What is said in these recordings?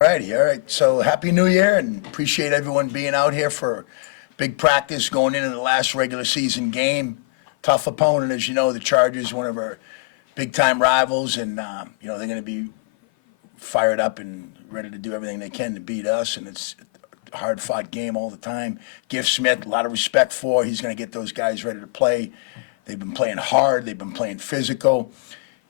Righty, all right. So happy New Year, and appreciate everyone being out here for big practice going into the last regular season game. Tough opponent, as you know, the Chargers, one of our big time rivals, and they're going to be fired up and ready to do everything they can to beat us. And it's a hard fought game all the time. Giff Smith, a lot of respect for. He's going to get those guys ready to play. They've been playing hard. They've been playing physical.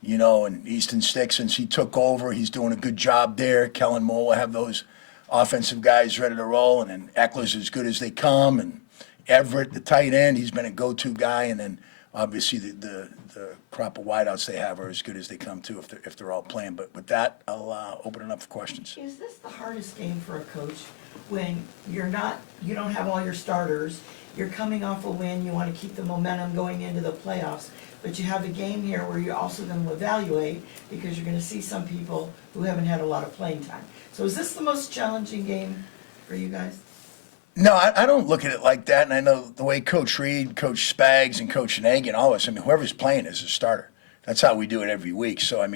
And Easton Stick, since he took over, he's doing a good job there. Kellen Moore will have those offensive guys ready to roll, and then Eckler's as good as they come, and Everett, the tight end, he's been a go-to guy, and then obviously the crop of wideouts they have are as good as they come too if they're all playing. But with that, I'll open it up for questions. Is this the hardest game for a coach when you don't have all your starters, you're coming off a win, you want to keep the momentum going into the playoffs, but you have a game here where you're also going to evaluate because you're going to see some people who haven't had a lot of playing time. So is this the most challenging game for you guys? No, I don't look at it like that, and I know the way Coach Reed, Coach Spags, and Coach Nagy and all of us, whoever's playing is a starter. That's how we do it every week. So,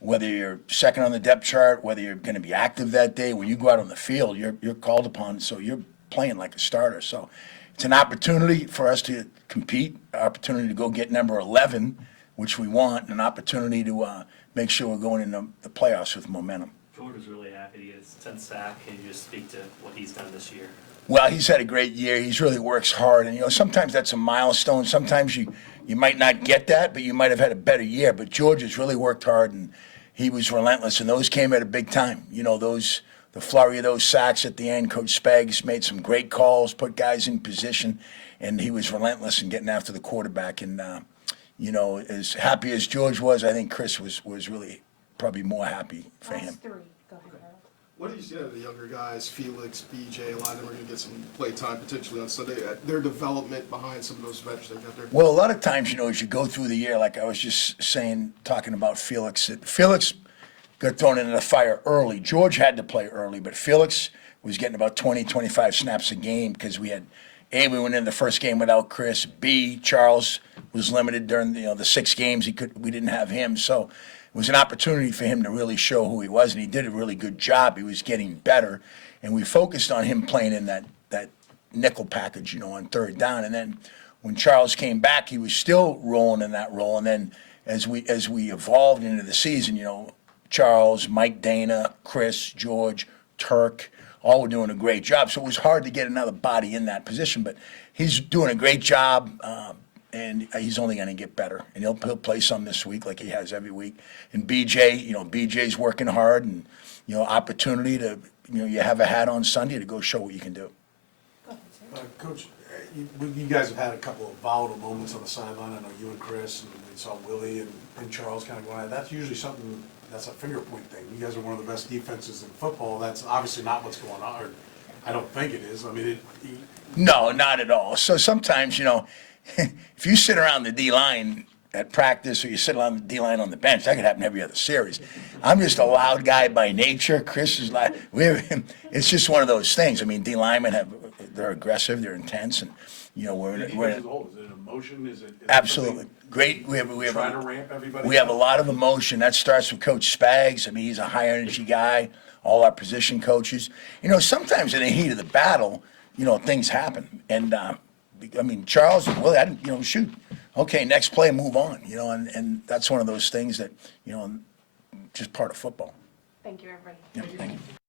whether you're second on the depth chart, whether you're going to be active that day, when you go out on the field, you're called upon, so you're playing like a starter. So it's an opportunity for us to compete, an opportunity to go get number 11, which we want, and an opportunity to make sure we're going into the playoffs with momentum. George was really happy to get his 10th sack. Can you just speak to what he's done this year? Well, he's had a great year. He's really works hard, and sometimes that's a milestone. Sometimes you might not get that, but you might have had a better year. But George has really worked hard, and he was relentless, and those came at a big time. The flurry of those sacks at the end. Coach Spags made some great calls, put guys in position, and he was relentless in getting after the quarterback. And as happy as George was, I think Chris was really probably more happy for him. Last three. Go ahead, Harold. What do you see out of the younger guys, Felix, BJ, a lot of them are going to get some play time potentially on Sunday, their development behind some of those vets they've got there? Well, a lot of times, as you go through the year, like I was just saying, talking about Felix, Felix got thrown into the fire early. George had to play early, but Felix was getting about 20, 25 snaps a game because we went in the first game without Chris. B, Charles was limited during the 6 games we didn't have him, so it was an opportunity for him to really show who he was, and he did a really good job. He was getting better, and we focused on him playing in that nickel package, on third down. And then when Charles came back, he was still rolling in that role. And then as we evolved into the season, Charles, Mike Dana, Chris, George, Turk, all were doing a great job. So it was hard to get another body in that position, but he's doing a great job. And he's only going to get better, and he'll play some this week like he has every week. And BJ, BJ's working hard, and opportunity to you have a hat on Sunday to go show what you can do. Coach, you guys have had a couple of volatile moments on the sideline. I know you and Chris, and we saw Willie and Charles kind of going at it. That's usually something that's a finger point thing. You guys are one of the best defenses in football. That's obviously not what's going on, or I don't think it is. No, not at all. So sometimes if you sit around the D-line at practice or you sit around the D-line on the bench, that could happen every other series. I'm just a loud guy by nature. Chris is loud. It's just one of those things. D-linemen they're aggressive, they're intense, and we're Is it an emotion? Is it absolutely great. We have trying to ramp everybody? We have a lot of emotion. That starts with Coach Spags. He's a high energy guy. All our position coaches. Sometimes in the heat of the battle, things happen, and Charles and Willie, I didn't, shoot. Okay, next play, move on. And that's one of those things that, just part of football. Thank you, everybody. Yeah, thank you.